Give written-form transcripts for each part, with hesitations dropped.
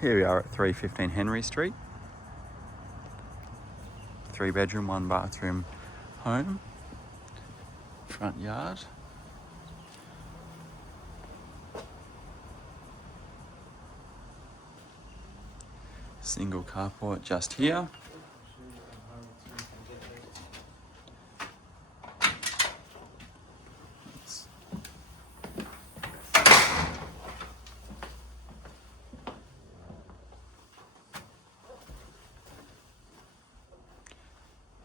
Here we are at 315 Henry Street. 3-bedroom, 1-bathroom home. Front yard. Single carport just here.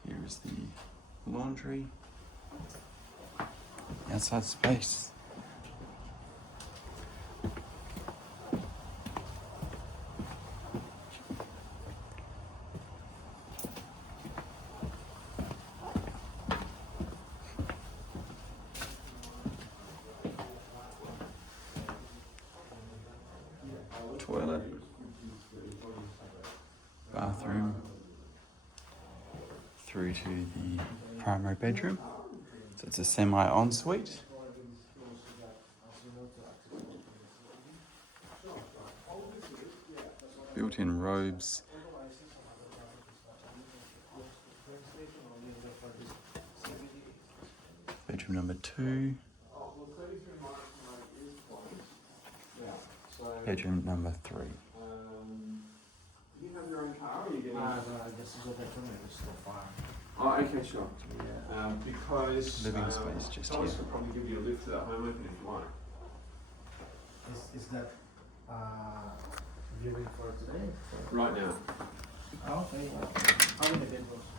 Here is the laundry. Outside space. Toilet. Bathroom. Through to the primary bedroom. So it's a semi-ensuite. Built-in robes. Bedroom number 2. Bedroom number 3. Do you have your own car or are you getting... No, this is a bedroom, it's still fire. Oh, okay, sure. Yeah. Because Living space just Thomas here. could probably give you a lift to that home open if you want. Is that viewing for today? Right now. Oh, okay. How many bedrooms?